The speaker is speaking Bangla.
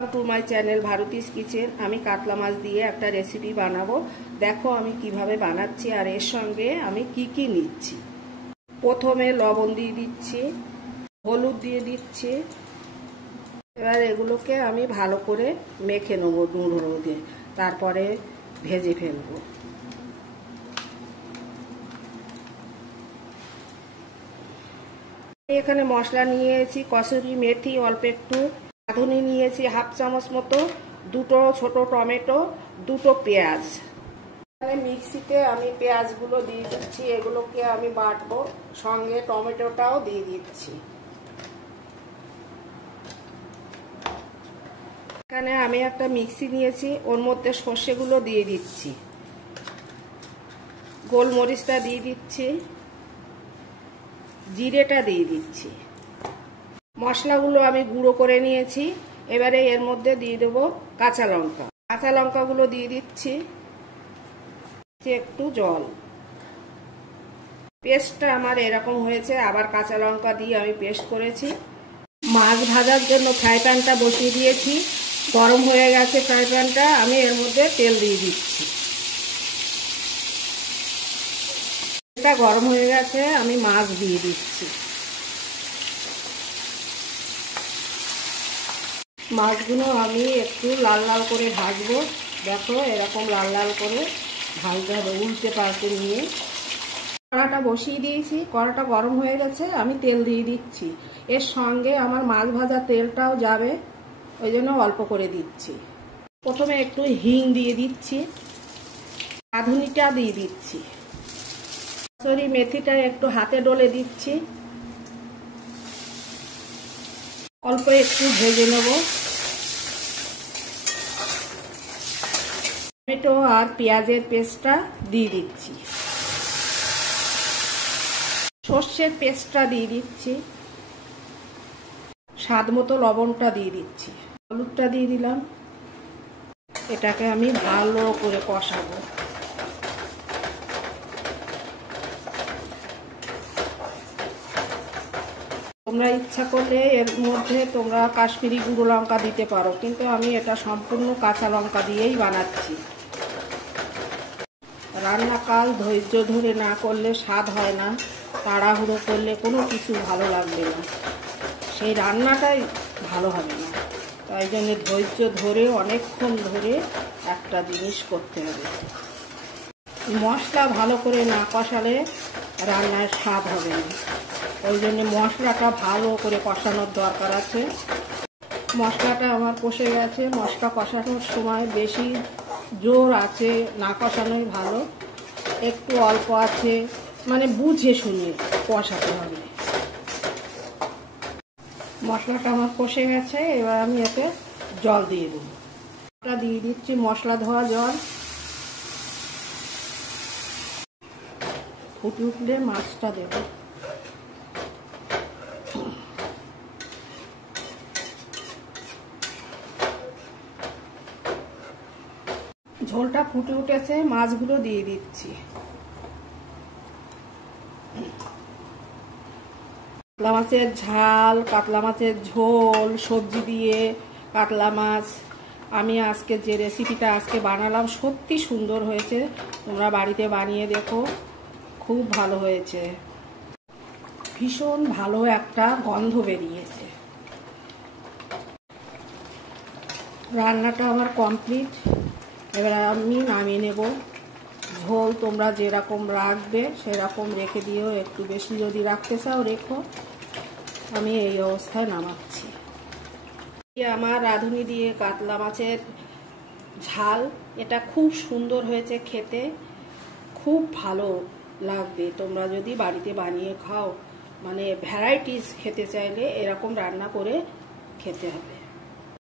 Two my channel Bharati's kitchen. আমি কাতলা মাছ দিয়ে একটা রেসিপি বানাবো। দেখো আমি কিভাবে বানাচ্ছি আর এর সঙ্গে আমি কি নিচ্ছি। প্রথমে লবণ দিয়ে দিচ্ছি, হলুদ দিয়ে দিচ্ছি। এবার এগুলোকে আমি ভালো করে মেখে নেবো নুন হলুদে, তারপরে ভেজে ফেলবো। এখানে মশলা নিয়েছি কসুরি মেথি অল্প একটু, রাঁধুনি নিয়েছি হাফ চামচ মতো, দুটো ছোট টমেটো, দুটো পেঁয়াজ। এখানে মিক্সিতে আমি পেঁয়াজগুলো দিয়ে দিচ্ছি, এগুলোকে আমি বাটবো, সঙ্গে টমেটোটাও দিয়ে দিচ্ছি। এখানে আমি একটা মিক্সি নিয়েছি, ওর মধ্যে সর্ষেগুলো দিয়ে দিচ্ছি, গোলমরিচটা দিয়ে দিচ্ছি, জিরেটা দিয়ে দিচ্ছি। মশলাগুলো আমি গুঁড়ো করে নিয়েছি। এবারে এর মধ্যে দিয়ে দেবো কাঁচা লঙ্কা। কাঁচা লঙ্কাগুলো দিয়ে দিচ্ছি, একটু জল। পেস্টটা আমার এরকম হয়েছে, আবার কাঁচা লঙ্কা দিয়ে আমি পেস্ট করেছি। মাছ ভাজার জন্য ফ্রাই প্যানটা বসিয়ে দিয়েছি, গরম হয়ে গেছে ফ্রাই প্যানটা। আমি এর মধ্যে তেল দিয়ে দিচ্ছি। এটা গরম হয়ে গেছে, আমি মাছ দিয়ে দিচ্ছি। মাছগুলো আমি একটু লাল লাল করে ভাজবো। দেখো এরকম লাল লাল করে ভাজতে হবে, উল্টে পাল্টে নিয়ে। কড়াটা বসিয়ে দিয়েছি, কড়াটা গরম হয়ে গেছে, আমি তেল দিয়ে দিচ্ছি। এর সঙ্গে আমার মাছ ভাজা তেলটাও যাবে, ওই জন্য অল্প করে দিচ্ছি। প্রথমে একটু হিং দিয়ে দিচ্ছি, রাঁধুনিটা দিয়ে দিচ্ছি, কসুরি মেথিটা একটু হাতে ডলে দিচ্ছি, অল্প একটু ভেজে নেব। টমেটো আর পেঁয়াজের পেস্টটা দিয়ে দিচ্ছি, সর্ষের পেস্টটা দিয়ে দিচ্ছি, স্বাদ মতো লবণটা দিয়ে দিচ্ছি, হলুদটা দিয়ে দিলাম। এটাকে আমি ভালো করে কষাবো। তোমরা ইচ্ছা করলে এর মধ্যে তোমরা কাশ্মীরি গুঁড়ো লঙ্কা দিতে পারো, কিন্তু আমি এটা সম্পূর্ণ কাঁচা লঙ্কা দিয়েই বানাচ্ছি। রান্নাকাল ধৈর্য ধরে না করলে স্বাদ হয় না, তাড়াহুড়ো করলে কোনো কিছু ভালো লাগবে না, সেই রান্নাটাই ভালো হবে না। তাই জন্য ধৈর্য ধরে অনেকক্ষণ ধরে একটা জিনিস করতে হবে। মশলা ভালো করে না কষালে রান্নার স্বাদ হবে না, ওই জন্য মশলাটা ভালো করে কষানোর দরকার আছে। মশলাটা আমার কষে গেছে। মশলা কষানোর সময় বেশি জোর আছে না কষানোই ভালো, একটু অল্প আছে মানে বুঝে শুনে কষাতে হবে। মশলাটা আমার কষে গেছে, এবার আমি এতে জল দিয়ে দেবো। দিয়ে দিচ্ছি মশলা ধোয়া জল। ফুটে উঠলে মাছটা দেব। ঝোলটা ফুটে উঠেছে, মাছগুলো দিয়ে দিচ্ছি। কাতলা মাছের ঝাল, কাতলা মাছের ঝোল, সবজি দিয়ে কাতলা মাছ। আমি আজকে যে রেসিপিটা আজকে বানালাম সত্যি সুন্দর হয়েছে, তোমরা বাড়িতে বানিয়ে দেখো, খুব ভালো হয়েছে। ভীষণ ভালো একটা গন্ধ বেরিয়েছে। রান্নাটা আমার কমপ্লিট, এবার আমি নামিয়ে নেব। ঝোল তোমরা যেরকম রাখবে সেরকম রেখে দিও, একটু বেশি যদি রাখতে চাও রেখো। আমি এই অবস্থায় নামাচ্ছি। আমার রাঁধুনি দিয়ে কাতলা মাছের ঝাল, এটা খুব সুন্দর হয়েছে খেতে, খুব ভালো লাগবে। তোমরা যদি বাড়িতে বানিয়ে খাও, মানে ভ্যারাইটিস খেতে চাইলে এরকম রান্না করে খেতে হবে।